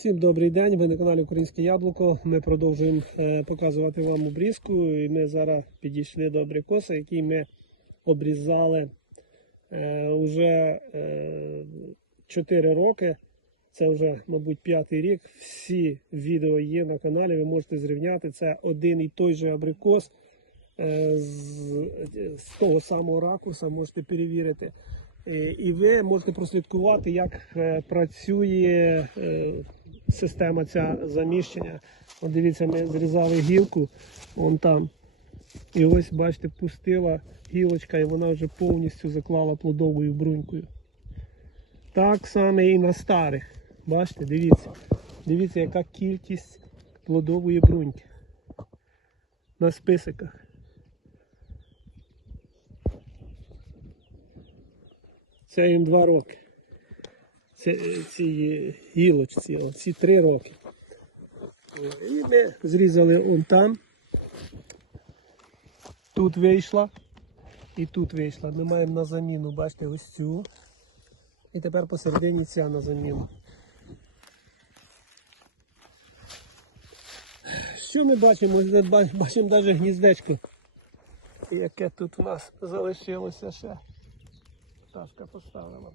Всім добрий день, ви на каналі Українське Яблуко. Ми продовжуємо е, показувати вам обрізку. І ми зараз підійшли до абрикоса, який ми обрізали е, уже е, 4 роки. Це вже, мабуть, п'ятий рік. Всі відео є на каналі, ви можете зрівняти. Це один і той же абрикос е, з, того самого ракурса, можете перевірити. Е, І ви можете прослідкувати, як е, працює е, система ця заміщення. От дивіться, ми зрізали гілку вон там. І ось, бачите, пустила гілочка, і вона вже повністю заклала плодовою брунькою. Так само і на старих. Бачите, дивіться. Дивіться, яка кількість плодової бруньки на списиках. Це їм два роки. Це, ці гілочці, ці три роки. І ми зрізали он там. Тут вийшла. І тут вийшла. Ми маємо на заміну, бачите, ось цю. І тепер посередині ця на заміну. Що ми бачимо? Бачимо навіть гніздечко, яке тут у нас залишилося ще. Пташка поставила.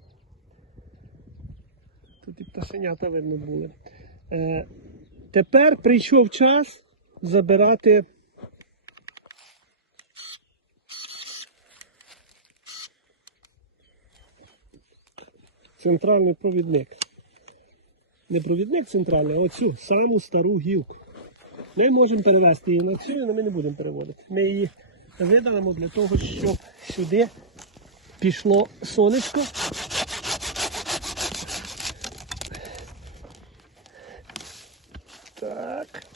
Тут і пташенята видно були. Е, тепер прийшов час забирати центральний провідник. Не провідник центральний, а оцю саму стару гілку. Ми можемо перевести її на цю, але ми не будемо переводити. Ми її видалимо для того, щоб сюди пішло сонечко. Так.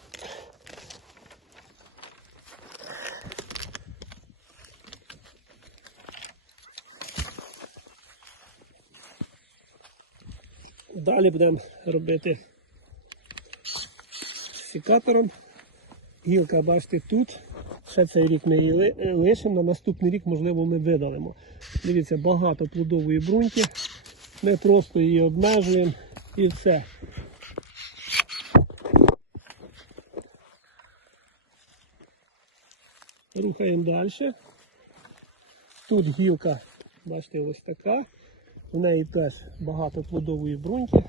Далі будемо робити секатором. Гілка, бачите, тут. Ще цей рік ми її лишимо, на наступний рік, можливо, ми видалимо. Дивіться, багато плодової бруньки. Ми просто її обмежуємо і все. Рухаємо далі. Тут гілка, бачите, ось така. В неї теж багато плодової бруньки.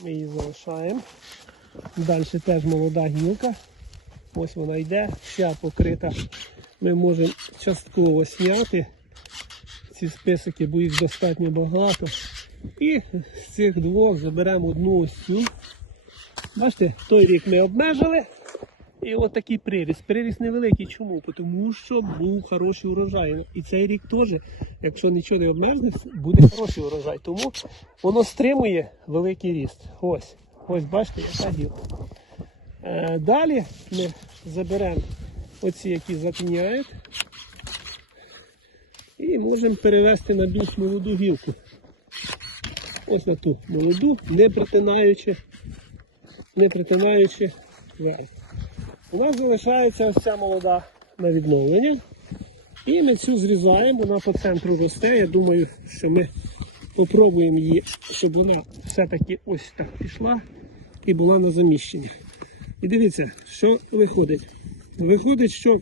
Ми її залишаємо. Далі теж молода гілка. Ось вона йде, вся покрита. Ми можемо частково зняти ці списики, бо їх достатньо багато. І з цих двох заберемо одну ось цю. Бачите, той рік ми обмежили. І от такий приріст. Приріст невеликий. Чому? Тому що був хороший урожай. І цей рік теж, якщо нічого не обмежне, буде хороший урожай. Тому воно стримує великий ріст. Ось. Ось бачите, яка гілка. Е, Далі ми заберемо оці, які затіняють. І можемо перевести на більш молоду гілку. Ось на ту молоду, не притинаючи, не притинаючи вверх. У нас залишається ось ця молода на відновлення. І ми цю зрізаємо, вона по центру росте. Я думаю, що ми попробуємо її, щоб вона все-таки ось так пішла і була на заміщення. І дивіться, що виходить. Виходить, що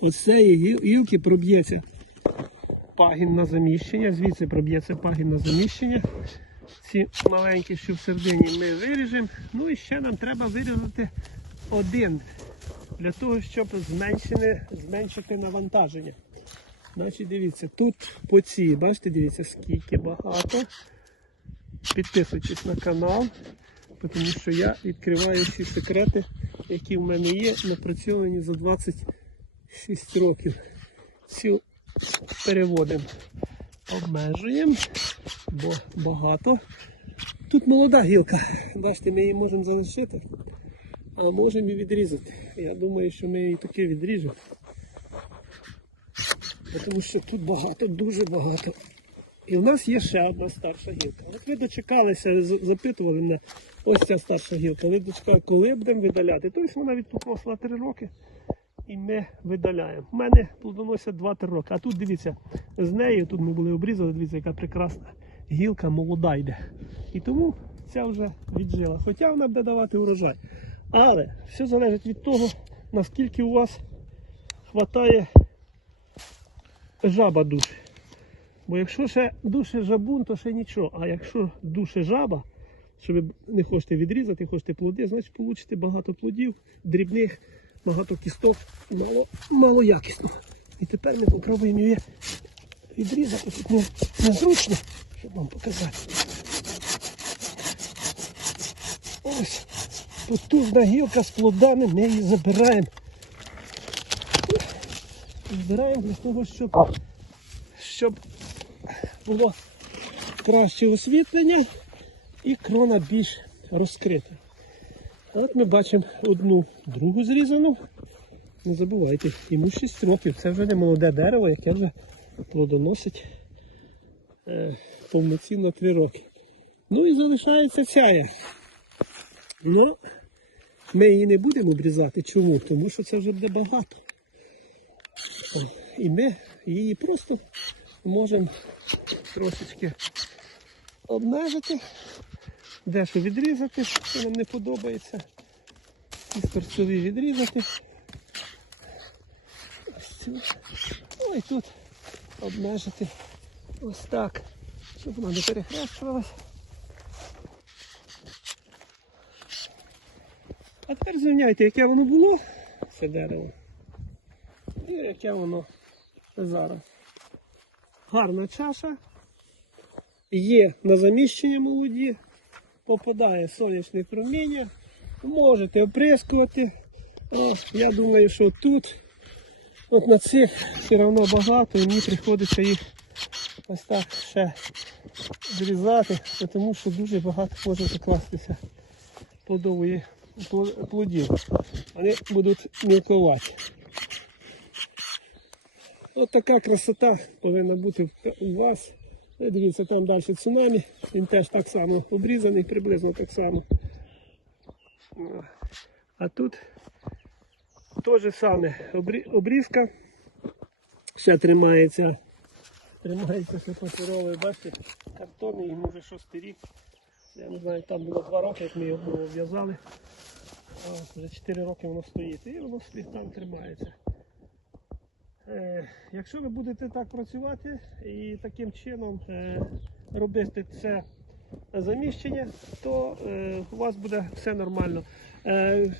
ось цієї гілки проб'ється пагін на заміщення, звідси проб'ється пагін на заміщення. Ці маленькі, що в середині, ми виріжемо. Ну і ще нам треба вирізати один для того, щоб зменшити, зменшити навантаження. Значить, дивіться, тут по цій, бачите, дивіться, скільки багато. Підписуйтесь на канал, тому що я відкриваю всі секрети, які в мене є, напрацьовані за 26 років. Всі переводимо, обмежуємо, бо багато. Тут молода гілка. Бачите, ми її можемо залишити, а можемо і відрізати. Я думаю, що ми її таки відріжемо. Тому що тут багато, дуже багато. І в нас є ще одна старша гілка. От ви дочекалися, запитували мене, ось ця старша гілка. Ви дочекали, коли будемо видаляти. Тобто вона відпокосила 3 роки і ми видаляємо. У мене плодоносять 2-3 роки. А тут дивіться, з нею, тут ми були обрізали, дивіться, яка прекрасна гілка молода йде. І тому ця вже віджила. Хоча вона буде давати урожай. Але все залежить від того, наскільки у вас хватає жаба душі. Бо якщо ще душе жабун, то ще нічого. А якщо душе жаба, що ви не хочете відрізати, хочете плоди, значить получите багато плодів, дрібних, багато кісток, мало, мало якісно. І тепер ми попробуємо її відрізати. Тут не, незручно, щоб вам показати. Ось потужна гілка з плодами, ми її забираємо. Збираємо для того, щоб, щоб було краще освітлення і крона більш розкрита. От ми бачимо одну другу зрізану. Не забувайте, йому 6 років. Це вже не молоде дерево, яке вже плодоносить е, повноцінно 3 роки. Ну і залишається ця. Ну, ми її не будемо обрізати. Чому? Тому що це вже буде багато. І ми її просто можемо трошечки обмежити, дещо відрізати, що нам не подобається. І торцові відрізати. Ось цю. Ну і тут обмежити ось так, щоб вона не перехрещувалась. А тепер зрівняйте, яке воно було, це дерево, і яке воно зараз. Гарна чаша. Є на заміщення молоді, попадає сонячне проміння, можете оприскувати. О, я думаю, що тут, от на цих все одно багато, і мені приходиться їх ось так ще зрізати, тому що дуже багато може покластися плодової пл- плодів. Вони будуть мілкувати. От така красота повинна бути у вас. Дивіться, там далі цунамі. Він теж так само обрізаний, приблизно так само. А тут те саме обрізка. Ще тримається. Тримається ще паперовий, бачите, картонний, йому вже шостий рік. Я не знаю, там було два роки, як ми його в'язали. Вже 4 роки воно стоїть. І воно собі там тримається. Е, якщо ви будете так працювати і таким чином е, робити це заміщення, то е, у вас буде все нормально.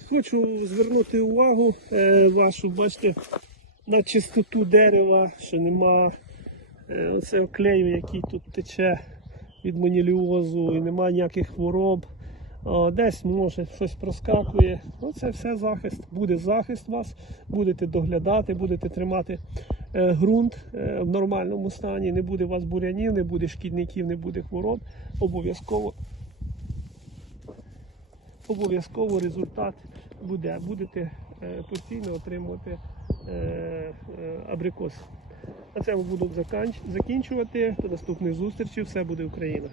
Хочу звернути увагу вашу, бачите, на чистоту дерева, що нема е, оце клею, який тут тече від моніліозу, і немає ніяких хвороб. Десь може щось проскакує. Ну, це все захист. Буде захист вас, будете доглядати, будете тримати е, ґрунт е, в нормальному стані, не буде у вас бурянів, не буде шкідників, не буде хвороб. Обов'язково обов'язково результат буде. Будете е, постійно отримувати абрикос. На цьому буду закінчувати. До наступних зустрічей. Все буде Україна.